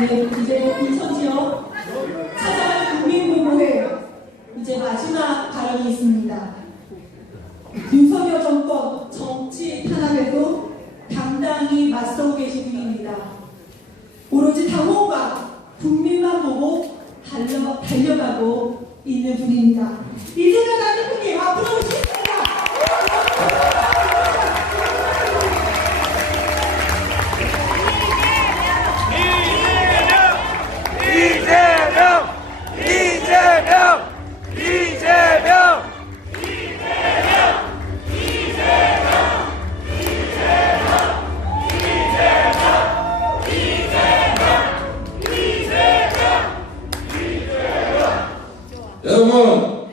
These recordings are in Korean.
네, 이제 인천 지역 찾아갈 국민보고회 이제 마지막 발언이 있습니다. 윤석열 정권 정치 탄압에도 당당히 맞서고 계신 분입니다. 오로지 당원과 국민만 보고 달려가고 있는 분입니다. 이재명 대표님 앞으로 오시겠습니다. 여러분,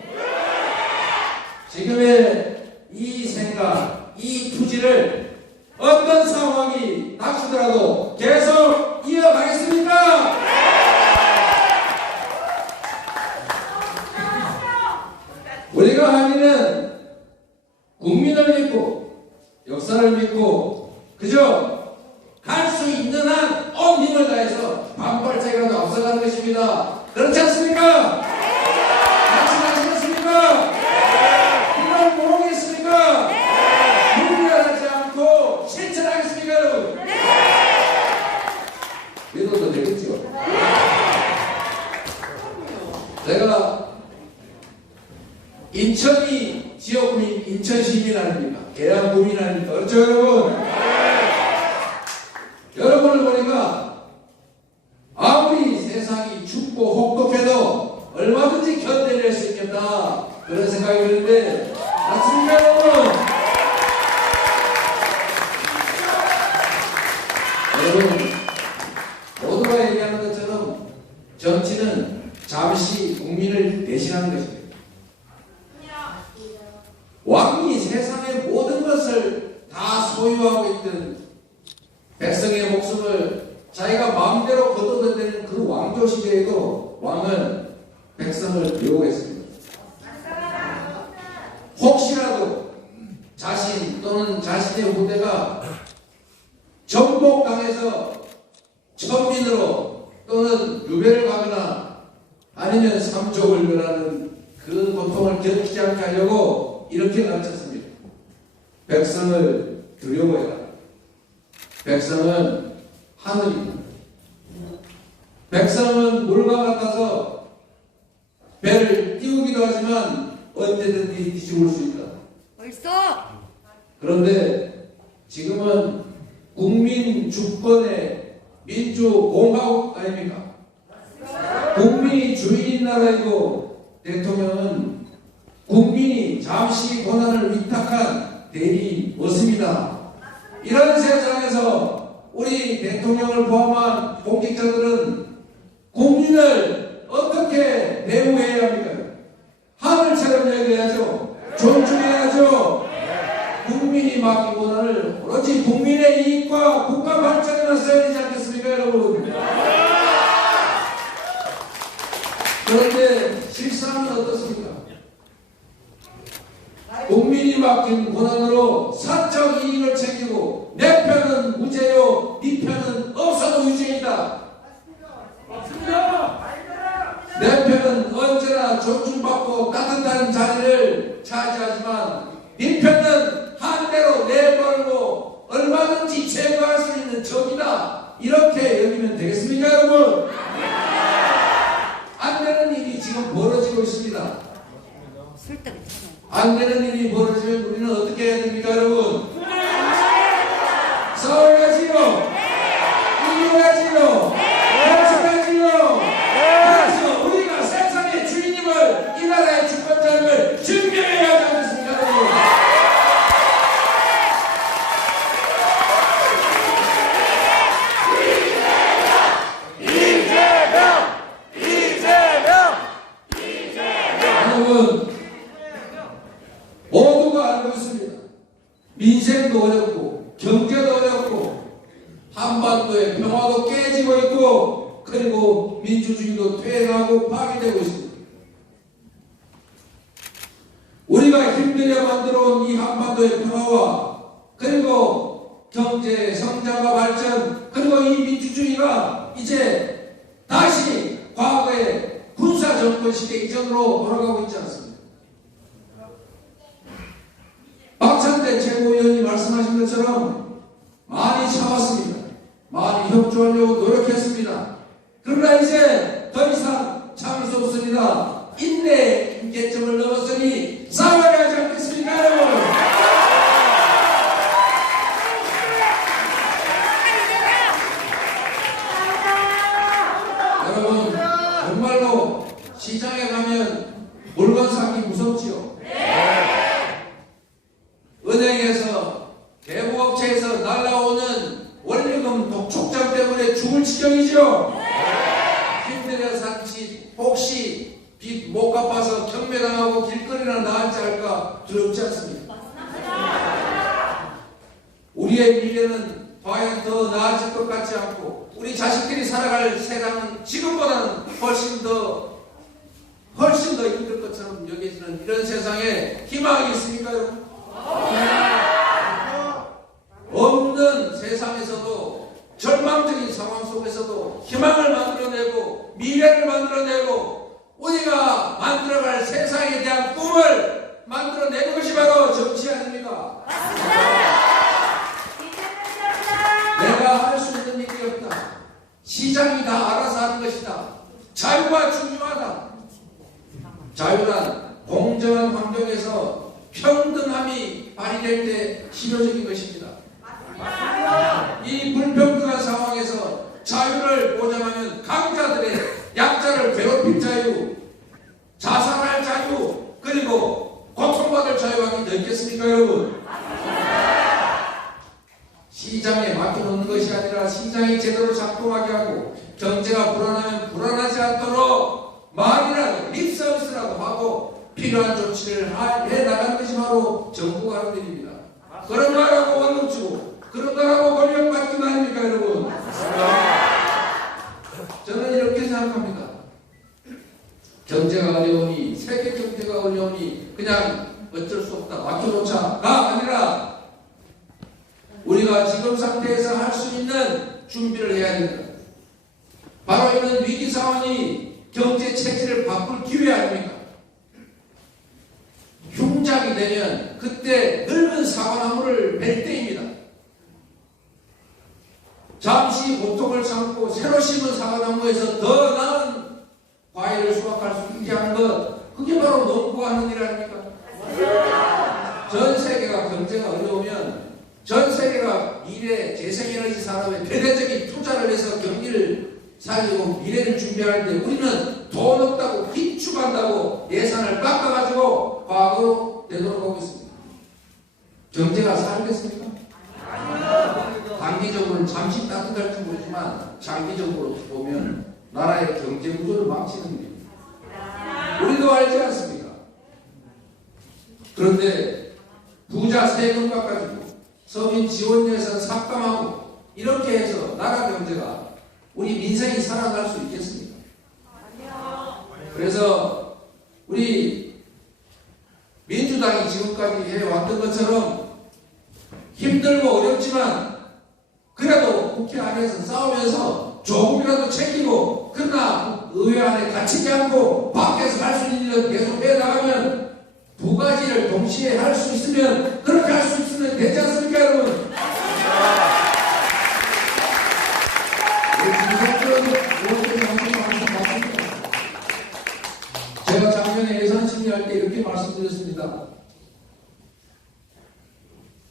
지금의 이 생각, 이 투지를 어떤 상황이 닥치더라도 계속 이어가겠습니까? 우리가 할 일은 국민을 믿고 역사를 믿고 그저 갈 수 있는 한 온 힘을 다해서 반발짝이라도 앞서가는 것입니다. 그렇지 않습니까? 같이 가시겠습니까? 그걸 모르겠습니까? 무리하지 않고 실천하겠습니까, 여러분? 믿어도 되겠죠? 제가 인천이 지역구민 인천 시민 아닙니까? 계양구민 아닙니까? 그렇죠, 여러분? 여러분을 보니까 아무리 세상이 춥고 혹독해도 얼마든지 견뎌낼 수 있겠다 그런 생각이 드는데 맞습니까, 여러분? 여러분, 모두가 얘기하는 것처럼 정치는 잠시 국민을 대신하는 것입니다. 왕이 세상의 모든 것을 다 소유하고 있던 백성의 목숨을 자기가 마음대로 거둬들이는 그 왕조 시대에도 왕은 백성을 미워했습니다. 혹시라도 자신 또는 자신의 후대가 정복당해서 천민으로 또는 유배를 가거나 아니면 삼족을 멸하는 그 고통을 겪지 않게 하려고 이렇게 가르쳤습니다. 백성을 두려워해라. 백성은 하늘입니다. 백성은 물과 같아서 배를 띄우기도 하지만 언제든지 뒤집을 수 있다. 벌써? 그런데 지금은 국민 주권의 민주공화국 아닙니까? 국민이 주인인 나라이고 대통령은 국민이 잠시 권한을 위탁한 대리 모습이다. 이런 세상에서 우리 대통령을 포함한 공직자들은 국민을 어떻게 대우해야 합니까? 하늘처럼 여겨야죠. 존중해야죠. 국민이 맡긴 권한을 오로지 국민의 이익과 국가 발전에만 써야 되지 않겠습니까, 여러분? 그런데 실상은 어떻습니까? 국민이 맡긴 권한으로 사적 이익을 챙기고 내 편은 무죄요, 네 편은 없어도 유죄이다. 내 편은 언제나 존중받고 따뜻한 자리를 차지하지만 네 편은 한 대로 내버리고 얼마든지 제거할 수 있는 적이다. 이렇게 여기면 되겠습니까, 여러분? 안 되는 일이 지금 벌어지고 있습니다. 안 되는 일이 벌어지면 우리는 어떻게 해야 됩니까, 여러분? 싸워야지요. 이겨야지요. 결심하지요. 그래서 우리가 세상의 주인임을, 이 나라의 주권자임을 증명해야 하지 않겠습니까, 여러분? 여러분, 모두가 알고 있습니다. 민생도 어렵고 경제도 어렵고 한반도의 평화도 깨지고 있고 그리고 민주주의도 퇴행하고 파괴되고 있습니다. 우리가 힘들여 만들어온 이 한반도의 평화와 그리고 경제 성장과 발전 그리고 이 민주주의가 이제 다시 과거의 군사 정권 시대 이전으로 돌아가고 있지 않습니까? 박찬대 최고위원이 말씀하신 것처럼 많이 참았습니다. 많이 협조하려고 노력했습니다. 그러나 이제 더 이상 참을 수 없습니다. 인내의 임계점을 넘었으니 싸워야 하지 않겠습니까, 여러분? 여러분, 정말로 시장에 가면 물건 사기 무섭지요? 은행에서 대부업체에서 날라오는 원리금 독촉장 때문에 죽을 지경이죠? 힘들어 산 집 혹시 빚 못 갚아서 경매당하고 길거리나 나앉지 않을까 두렵지 않습니까? 우리의 미래는 과연 더 나아질 것 같지 않고 우리 자식들이 살아갈 세상은 지금보다는 훨씬 더 힘들 것처럼 여겨지는 이런 세상에 희망이 있습니까, 여러분? 없는 세상에서도 절망적인 상황 속에서도 희망을 만들어내고 미래를 만들어내고 우리가 만들어갈 세상에 대한 꿈을 만들어내는 것이 바로 정치 아닙니까? 내가 할 수 있는 일이 없다. 시장이 다 알아서 하는 것이다. 자유가 중요하다. 자유란 공정한 환경에서 평등함이 발휘될 때 실효적인 것입니다. 이 불평등한 상황에서 자유를 보장하면 강자들의 약자를 괴롭힐 자유, 자살할 자유, 그리고 고통받을 자유가 더 있겠습니까, 여러분? 시장에 맡겨놓는 것이 아니라 시장이 제대로 작동하게 하고 경제가 불안하면 불안하지 않도록 말이라도 립서비스라도 하고 필요한 조치를 해 나가는 것이 바로 정부가 하는 일입니다. 그런 말하고 원금 주고 그런 거라고 권력받기 아닙니까, 여러분? 저는 이렇게 생각합니다. 경제가 어려우니 세계 경제가 어려우니 그냥 어쩔 수 없다 맡겨놓자가 아니라 우리가 지금 상태에서 할 수 있는 준비를 해야 된다. 바로 이런 위기 상황이 경제 체질을 바꿀 기회 아닙니까? 흉작이 되면 그때 늙은 사과나무를 벨 때입니다. 잠시 고통을 참고 새로 심은 사과나무에서 더 나은 과일을 수확할 수 있게 하는 것, 그게 바로 농부가 하는 일 아닙니까? 전 세계가 경제가 어려우면 전 세계가 미래 재생에너지 산업에 대대적인 투자를 해서 경기를 살리고 미래를 준비하는데 우리는 돈 없다고 기축한다고 예산을 깎아가지고 과거로 되돌아가고 있습니다. 경제가 살겠습니까? 단기적으로는 잠시 따뜻할지 모르지만 장기적으로 보면 나라의 경제 구조를 망치는 일입니다. 우리도 알지 않습니까? 그런데 부자 세금 깎아주고 서민 지원 예산 삭감하고 이렇게 해서 나라 경제가 우리 민생이 살아날 수 있겠습니까? 그래서 우리 민주당이 지금까지 해왔던 것처럼 힘들고 어렵지만 그래도 국회 안에서 싸우면서 조금이라도 챙기고 그러나 의회 안에 갇히지 않고 밖에서 할 수 있는 일을 계속 해나가면 두 가지를 동시에 할 수 있으면 그렇게 할 수 있으면 되지 않습니까, 여러분? 제가 작년에 예산 심의할 때 이렇게 말씀드렸습니다.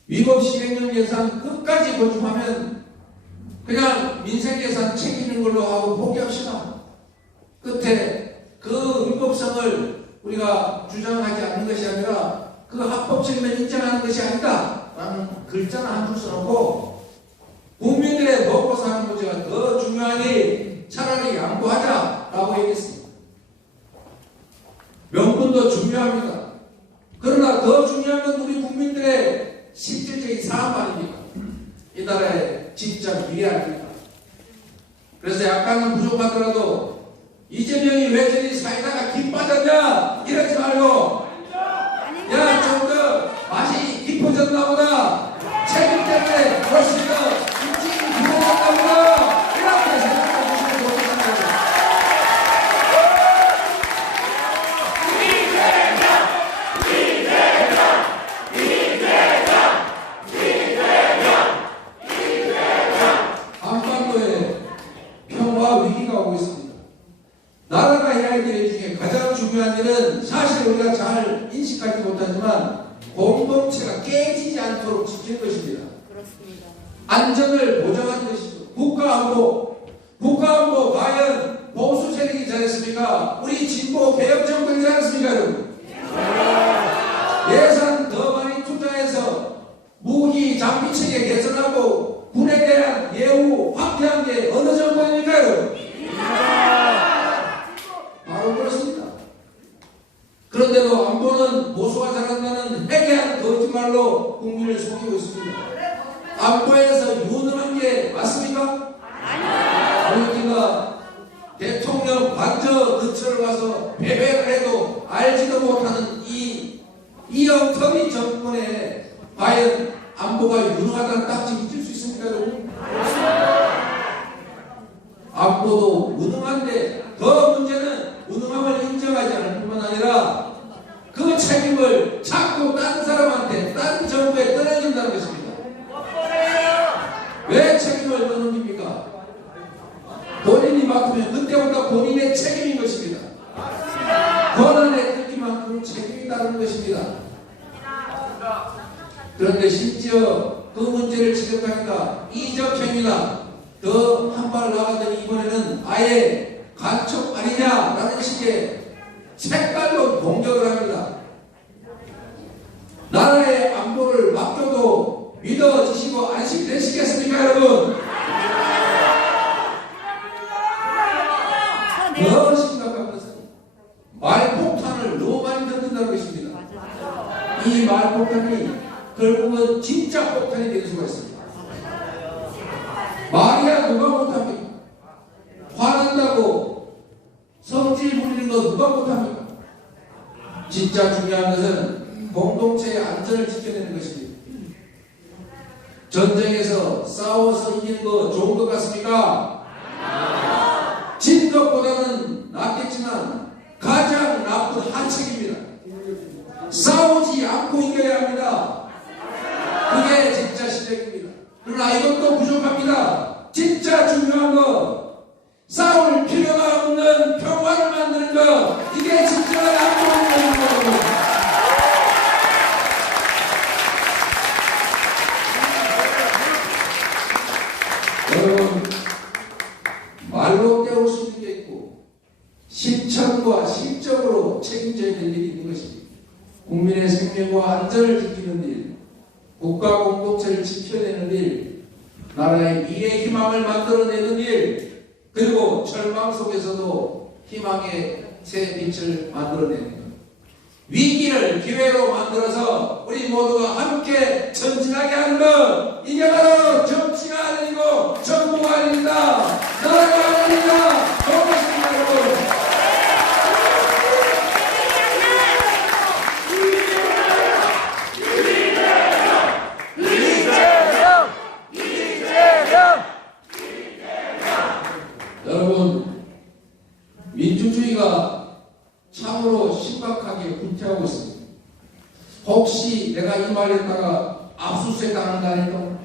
위법 시행령 예산 끝까지 보충하면 그냥 민생 예산 챙기는 걸로 하고 포기합시다. 끝에 그 위법성을 우리가 주장하지 않는 것이 아니라 그 합법적임을 인정하는 것이 아니다 라는 글자는 한 줄 써놓고 국민들의 먹고 사는 문제가 더 중요하니 차라리 양보하자라고 얘기했습니다. 명분도 중요합니다. 그러나 더 중요한 건 우리 국민들의 실질적인 삶 아닙니까? 이 나라의 진짜 미래 아닙니까? 그래서 약간은 부족하더라도 이재명이 왜 저리 사이다가 김 빠졌냐 이러지 말고 야 좀 더 맛이 깊어졌나 보다 책임 때문에 훨씬 더 인식이 깊어졌나 보다 일치하지 못하지만 공동체가 깨지지 않도록 지키는 것입니다. 그렇습니다. 안전을 보장하는 것이죠. 국가안보 과연 보수 세력이 잘했습니까? 우리 진보 개혁 정권이 잘했습니까, 여러분? 예산 더 많이 투자해서 무기 장비 체계 개선하고 군에 대한 예우 확대한 게 어느 정권입니까, 여러분? 바로 그렇습니다. 그런데도 안보는 보수가 잘한다는 회개한 거짓말로 국민을 속이고 있습니다. 안보에서 유능한 게 맞습니까? 아닙니다. 대통령 관저 근처를 가서 배회를 해도 알지도 못하는 이 엉터리 정권에 과연 안보가 유능하다는 딱지 믿을 수 있습니까, 여러분? 안보도 무능한데 더 문제는 무능함을 인정하지 않을 뿐만 아니라 그 책임을 자꾸 다른 사람한테, 다른 정부에 떠넘긴다는 것입니다. 왜 책임을 떠넘깁니까? 본인이 맡으면 그때부터 본인의 책임인 것입니다. 권한의 크기만큼 책임이 다른 것입니다. 그런데 심지어 그 문제를 지적하니까 이적행위나 더 한 발 나가더니 이번에는 아예 간첩 아니냐라는 식의 색깔로 공격을 합니다. 나라의 안보를 맡겨도 믿어지시고 안심되시겠습니까, 여러분? 더 심각한 것은 말폭탄을 너무 많이 던진다는 것입니다. 이 말폭탄이 결국은 진짜 폭탄이 될 수가 있습니다. 말이야 누가 못합니까? 화난다고 성질 부리는 거 누가 못합니까? 진짜 중요한 것은 공동체의 안전을 지켜내는 것입니다. 전쟁에서 싸워서 이기는 거 좋은 것 같습니까? 진 것보다는 낫겠지만 가장 나쁜 한책입니다. 싸우지 않고 이겨야 합니다. 그게 진짜 실력입니다. 그러나 이것도 부족합니다. 진짜 중요한 거, 싸울 필요가 없는 평화를 만드는 거, 이게 진짜 안보를 겁니다. 여러분, 말로 때울 수 있는 게 있고 실천과 실적으로 책임져야 될 일이 있는 것입니다. 국민의 생명과 안전을 지키는 일, 국가 공동체를 지켜내는 일, 나라의 미래 희망을 만들어내는 일, 그리고 절망 속에서도 희망의 새 빛을 만들어내는 것. 위기를 기회로 만들어서 우리 모두가 함께 전진하게 하는 것, 이게 바로 정치가 아니고 정부가 아닙니다. 나라가 아닙니다. 고맙습니다, 여러분. 여러분, 민주주의가 참으로 심각하게 불태우고 있습니다. 혹시 내가 이 말했다가 압수수색 당한다니까?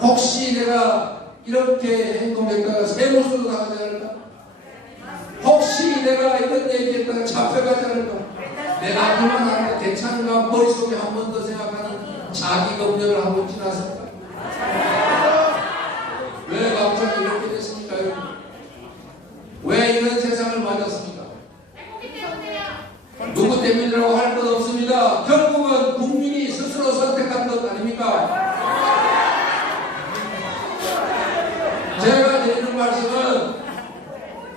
혹시 내가 이렇게 행동했다가 세무서도 당하지 않을까? 혹시 내가 이런 얘기했다가 잡혀가지 않을까? 내가 그만 하는데 괜찮은가? 머릿속에 한 번 더 생각하는 자기 검열을 한번 지났을까? 왜 갑자기 이렇게 됐습니까, 여러분? 왜 이런 세상을 맞았습니까? 누구 때문이라고 할 것 없습니다. 결국은 국민이 스스로 선택한 것 아닙니까? 제가 드리는 말씀은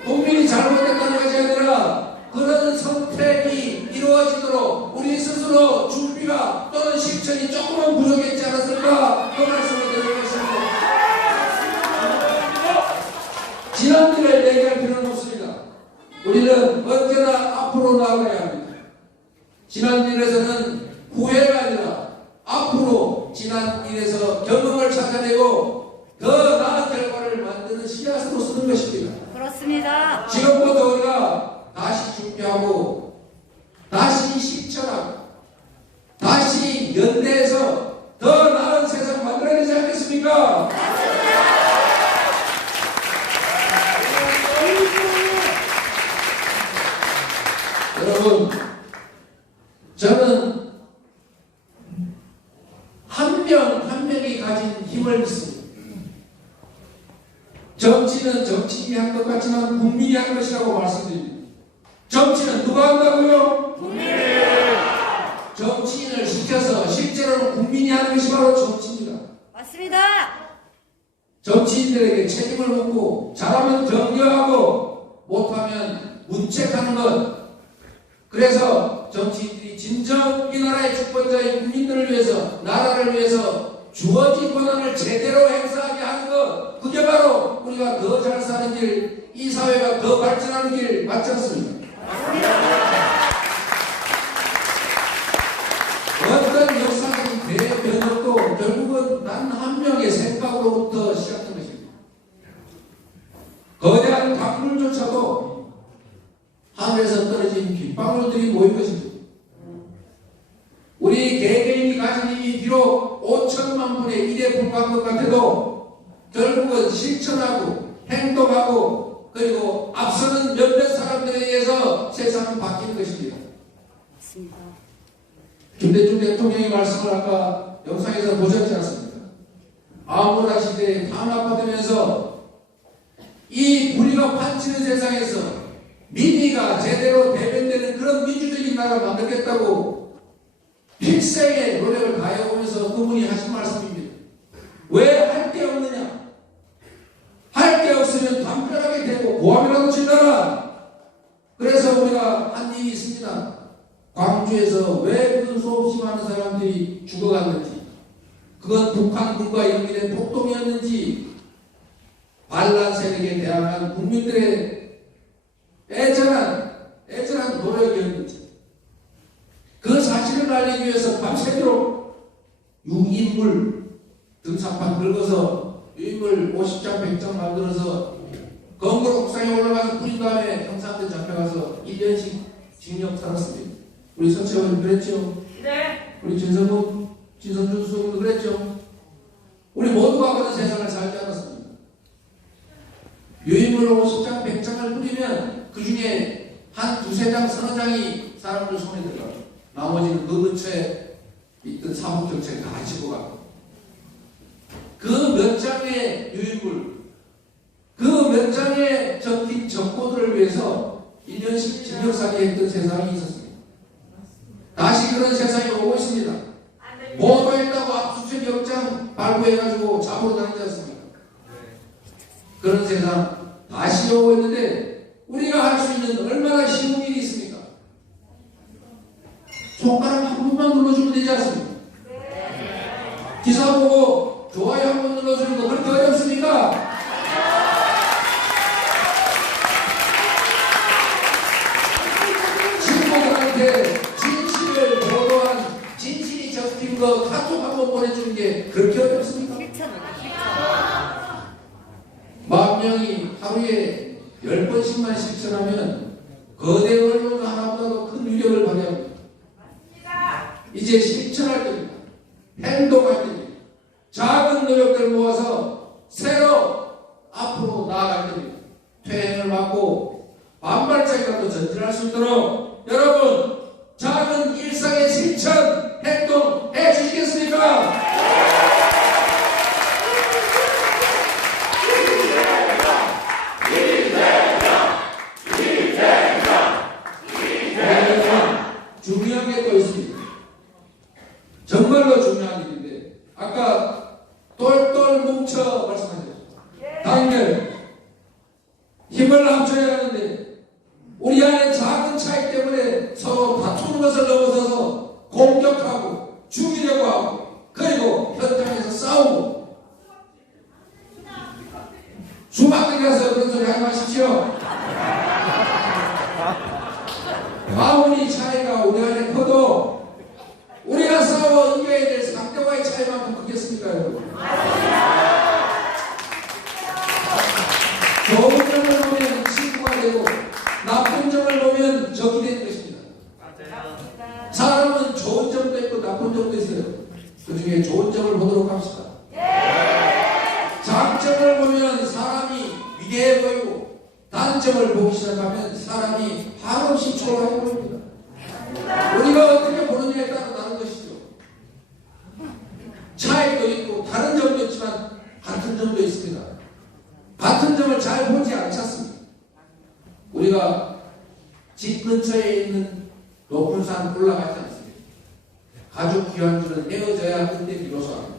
국민이 잘못했다는 것이 아니라 그런 선택이 이루어지도록 우리 스스로 준비가 또는 실천이 조금은 부족했지 않았을까? 그 말씀을 드리는 것입니다. 지난 일을 얘기할 필요는 없습니다. 우리는 언제나 앞으로 나아가야 합니다. 지난 일에서는 후회가 아니라 앞으로 지난 일에서 경험을 찾아내고 더 나은 결과를 만드는 씨앗으로 쓰는 것입니다. 그렇습니다. 지금부터 우리가 다시 준비하고 다시 실천하고 다시 연대해서 더 나은 세상 만들어야 되지 않겠습니까? 여러분, 정치는 정치인이 한 것 같지만 국민이 한 것이라고 말씀드립니다. 정치는 누가 한다고요? 국민이! 정치인을 시켜서 실제로는 국민이 하는 것이 바로 정치입니다. 맞습니다. 정치인들에게 책임을 묻고 잘하면 격려하고 못하면 문책하는 것. 그래서 정치인들이 진정 이 나라의 주권자인 국민들을 위해서 나라를 위해서 주어진 권한을 제대로 행사하게 하는 것. 그게 바로 우리가 더 잘 사는 길, 이 사회가 더 발전하는 길 맞지 않습니까? 어떤 역사적인 대변혁도 결국은 단 한 명의 생각으로부터 시작된 것입니다. 거대한 강물조차도 하늘에서 떨어진 빗방울들이 모인 것입니다. 우리 개개인이 가진 힘이 비록 5천만 분의 1에 불과한 것 같아도 결국은 실천하고 행동하고 그리고 앞서는 몇몇 사람들에 의해서 세상은 바뀌는 것입니다. 맞습니다. 김대중 대통령의 말씀을 아까 영상에서 보셨지 않습니까? 아무나 시대에 탄압받으면서 이 불의가 판치는 세상에서 민의가 제대로 대변되는 그런 민주적인 나라 만들겠다고 필생의 노력을 다해오면서 그분이 하신 말씀입니다. 왜 할 게 없느냐? 할 게 없으면 담벼락이 되고 고함이라도 질러라. 그래서 우리가 한 일이 있습니다. 광주에서 왜 그 수없이 많은 사람들이 죽어갔는지, 그건 북한군과 연기된 폭동이었는지, 반란 세력에 대항한 국민들의 애절한 노력이었는지, 그 사실을 알리기 위해서 밤새도록 유인물 등산판 긁어서 유인물 50장 100장 만들어서 건물 옥상에 올라가서 뿌린 다음에 형사한테 잡혀가서 1년씩 징역 살았습니다. 우리 서채원이 그랬죠? 네. 우리 진성준 수석도 그랬죠? 우리 모두가 그런 세상을 살지 않았습니다. 유인물 50장 100장을 뿌리면 그 중에 한 두세 장 서너 장이 사람들 손에 들어가요. 나머지는 그 근처에 있던 사무경찰이 다 가지고 가고 그 몇 장의 유인물 그 몇 장의 적힌 정보들을 위해서 1년씩 징역살이 했던 세상이 있었습니다. 다시 그런 세상이 오고 있습니다. 보도했다고 압수수색 영장 발부해가지고 잡으러 다니지 않습니까? 그런 세상 다시 오고 있는데 우리가 할 수 있는 얼마나 쉬운 일이 있습니까? 손가락 한 번만 눌러주면 되지 않습니까? 기사 보고 좋아요 한 번 눌러주는 거 그렇게 어렵습니까? 친구들한테 진실을 보도한 진실이 적힌 거 카톡 한 번 보내주는 게 그렇게 어렵습니까? 만 명이 하루에 10번씩만 실천하면 거대 언론 하나보다도 큰 위력을 발휘합니다. 이제 실천할 때입니다. 행동할 때입니다. 작은 노력들 모아서 새로 앞으로 나아갈 때입니다. 퇴행을 막고 반발짝이라도 전진할 수 있도록 여러분 작은 일상의 실천 행동해 주시겠습니까? 중요한 게 또 있습니다. 정말로 중요한 일인데 아까 똘똘 뭉쳐 말씀하셨죠. 단결 힘을 합쳐야 하는데 우리 안에 작은 차이 때문에 서로 다투는 것을 넘어서서 공격하고 죽이려고 하고 그리고 현장에서 싸우고 수박에 가서 그런 소리 하지 마십시오. 아무리 차이가 우리 안에 커도 우리가 싸워 이겨야 될 상대와의 차이만큼 크겠습니까 여러분? 좋은 점을 보면 친구가 되고 나쁜 점을 보면 적이 되는 것입니다. 사람은 좋은 점도 있고 나쁜 점도 있어요. 그 중에 좋은 점을 보도록 합시다. 장점을 보면 사람이 위대해 보이고 단점을 보기 시작하면 사람이 한없이 초라해 보입니다. 우리가 어떻게 보느냐에 따라 다른 것이죠. 차이도 있고 다른 점도 있지만 같은 점도 있습니다. 같은 점을 잘 보지 않겠습니다. 우리가 집 근처에 있는 높은 산 올라가지 않습니다. 가족 귀한 줄은 헤어져야 그때 비로소 합니다.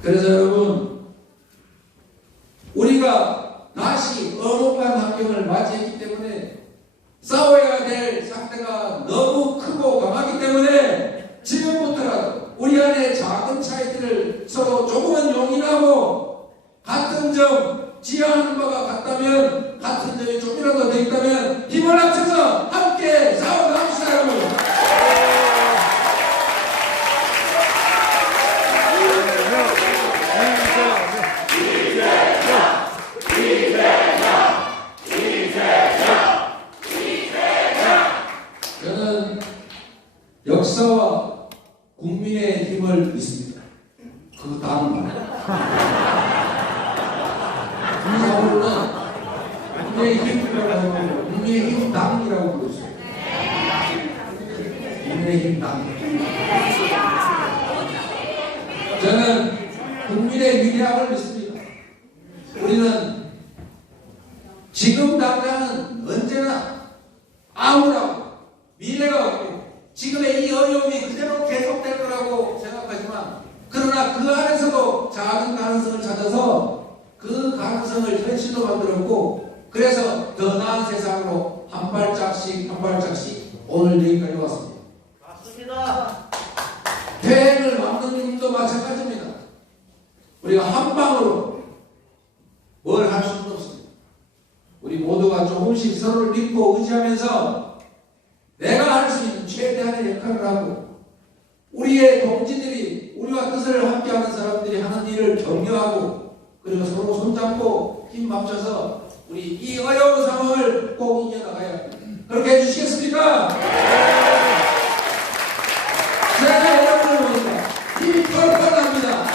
그래서 여러분, 우리가 다시 엄혹한 환경을 맞이했기 때문에 싸워야 될 상태가 너무 크고 강하기 때문에 지금부터라도 우리 안에 작은 차이들을 서로 조금은 용인하고 같은 점 지향하는 바가 같다면, 같은 점이 조금이라도 더 있다면 힘을 합쳐서 함께 싸워갑시다 여러분. 저는 역사와 국민의 힘을 믿습니다. 그 다음 사울은 국민의 힘 당이라고 불렀어요. 국민의 힘 당. 저는 국민의 위대함을 믿습니다. 우리는 지금 당장은 언제나 아무라고 미래가 없고 지금의 이 어려움이 그대로 계속될 거라고 생각하지만, 그러나 그 안에서도 작은 가능성을 찾아서 그 가능성을 현실로 만들었고, 그래서 더 나은 세상으로 한 발짝씩 한 발짝씩 오늘 여기까지 왔습니다. 맞습니다. 퇴행을 막는 일도 마찬가지입니다. 우리가 한 방으로 뭘 할 수는 없습니다. 우리 모두가 조금씩 서로를 믿고 의지하면서 내가 할 수 있는 최대한의 역할을 하고, 우리의 동지들이 우리와 뜻을 함께하는 사람들이 하는 일을 격려하고, 그리고 서로 손잡고 힘 합쳐서 우리 이 어려운 상황을 꼭 이겨나가야 합니다. 그렇게 해주시겠습니까? 제가 여러분을 보니까 힘이 펄펄 납니다.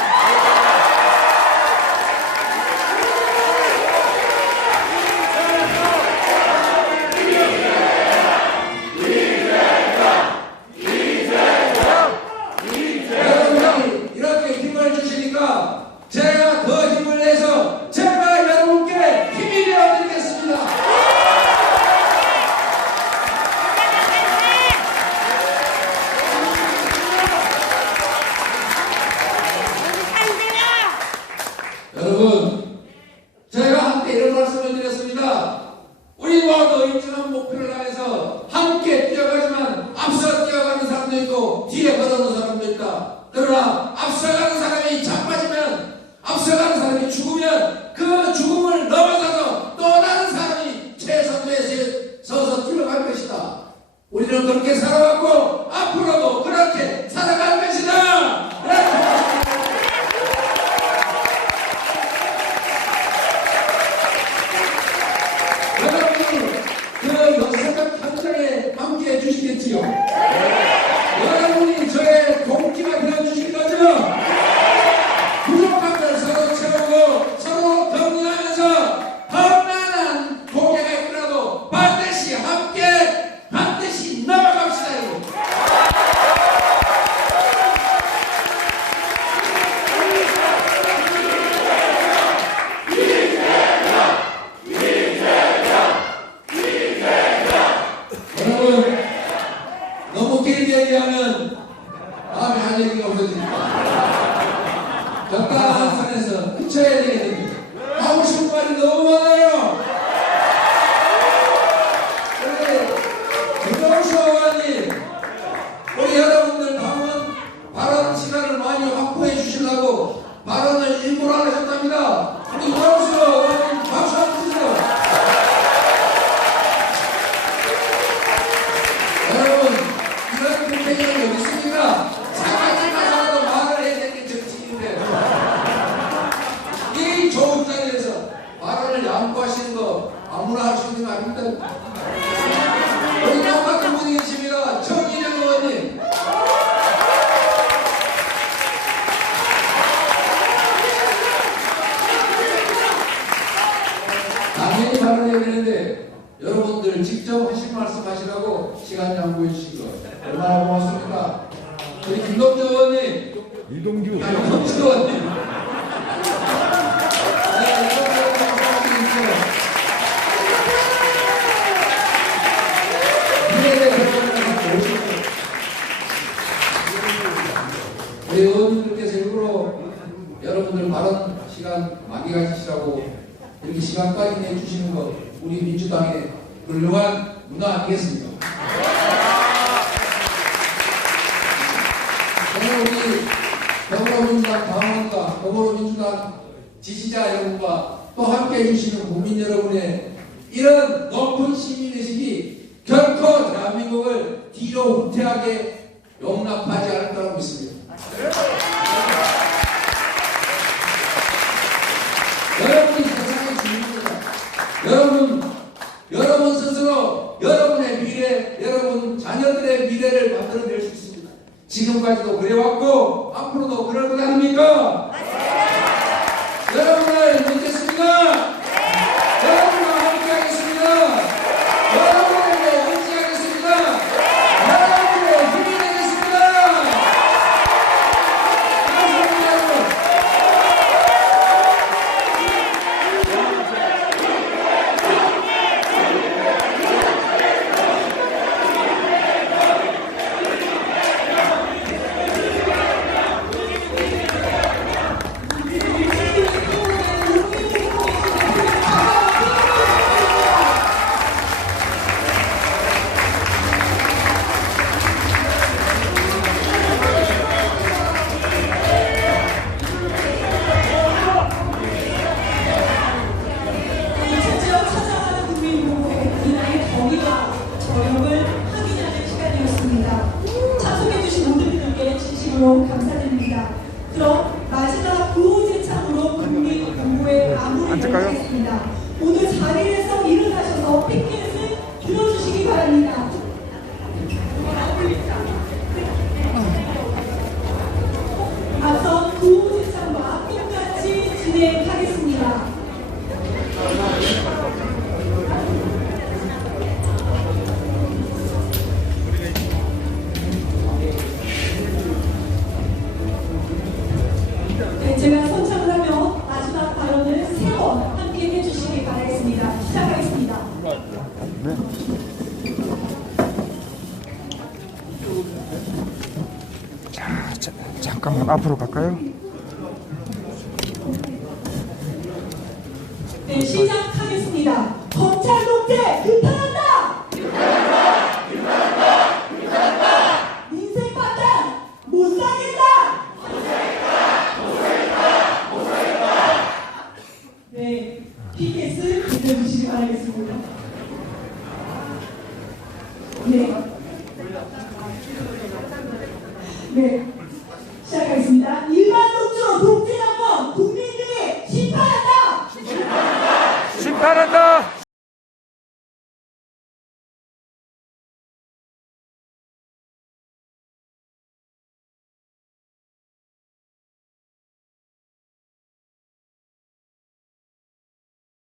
여러분이 이렇게 힘을 주시니까 제가 더 힘을 내서 제가 여러분께 힘이 되어드리겠습니다. 여러분, 제가 함께 이런 말씀을 드렸습니다. 우리 모두 일정한 목표를 향해서 함께 뛰어가지만 앞서 뛰어가는 사람도 있고 뒤에 걸어오는 사람도 있다. 그러나 앞서가는 사람이 자빠지면, 앞서가는 사람이 죽으면 그 죽음을 넘어서서 또 다른 사람이 최선두에 서서 뛰어갈 것이다. 우리는 그렇게 살아왔고 앞으로도 그렇게 살아갈 것이다. 여러분이 그 역사적 현장에 함께해 주시겠지요? 여러분이 저의 동기가 되어주실 거죠? 부족한 걸 서로 채우고 서로 격려하면서 험난한 고개가 있더라도 반드시 함께 반드시 넘어갑시다. 여러분. 여러분, 너무 길게 얘기하면 다음에 할 얘기가 없어집니다. 적당한 선에서 그쳐야 되겠습니다. 하고 싶은 말이 너무 많아요. 우리 김정수 의원님, 우리 여러분들 발언 시간을 많이 확보해 주시려고 발언을 일부러 안 하셨답니다. 우리 김정수 의원님 박수 한번 주세요. 여러분, 이런 국회의원이 어디 있습니까? 사과지 가서라도 말을 해야 되는 게 정치인인데, 이 좋은 자리에서 발언을 양보하시는 거 아무나 할 수 있는 거 아닙니다. 우리 똑같은 분이 계십니다. 정의정 의원님. 당연히 발언해야 되는데 여러분들 직접 하실 말씀 하시라고 시간 양보해 주신 거 얼마나 고맙습니까? 우리 김동주 의원님, 이동규 김동주 의원님. 시간 많이 가지시라고 이렇게 시간까지 내주시는 것 우리 민주당의 훌륭한 문화 아니겠습니까? 오늘 우리 더불어민주당 당원과 더불어민주당 지지자 여러분과 또 함께 해주시는 국민 여러분의 이런 높은 시민의식이 결코 대한민국을 뒤로 후퇴하게 용납하지 않을 거라고 믿습니다. 여러분이 세상의 주인입니다. 여러분 스스로 여러분의 미래, 여러분 자녀들의 미래를 만들어낼 수 있습니다. 지금까지도 그래왔고 앞으로도 그럴 것 아닙니까? 여러분을 믿겠습니다. 여러분과 함께하겠습니다. 여러분에게 의지하겠습니다. 여러분의 힘이 되겠습니다. 감사합니다, 여러분. 이차지어 찾아가는 국민보고회 그날의 정의와 저력을 확인하는 시간이었습니다. 참석해주신 모든 분들께 진심으로 감사드립니다. 그럼 마지막 구호제창으로 국민보고회 마무리를 하겠습니다. 오늘 자리에서 일어나셔서 피켓을 들어주시기 바랍니다. 앞서 구호제창과 똑같이 진행하겠습니다. 네, 제가 선창을 하며 마지막 발언을 3번 함께 해주시기 바라겠습니다. 시작하겠습니다. 잠깐만 앞으로 갈까요? 네, 시작하겠습니다. 검찰 독재 규탄한다! 민생 파탄 못 살겠다! 네, 피켓을 들려주시기 바라겠습니다. 네. 네. 시작하겠습니다. 일반 독주 독재 정권 국민들이 심판한다! 심판한다!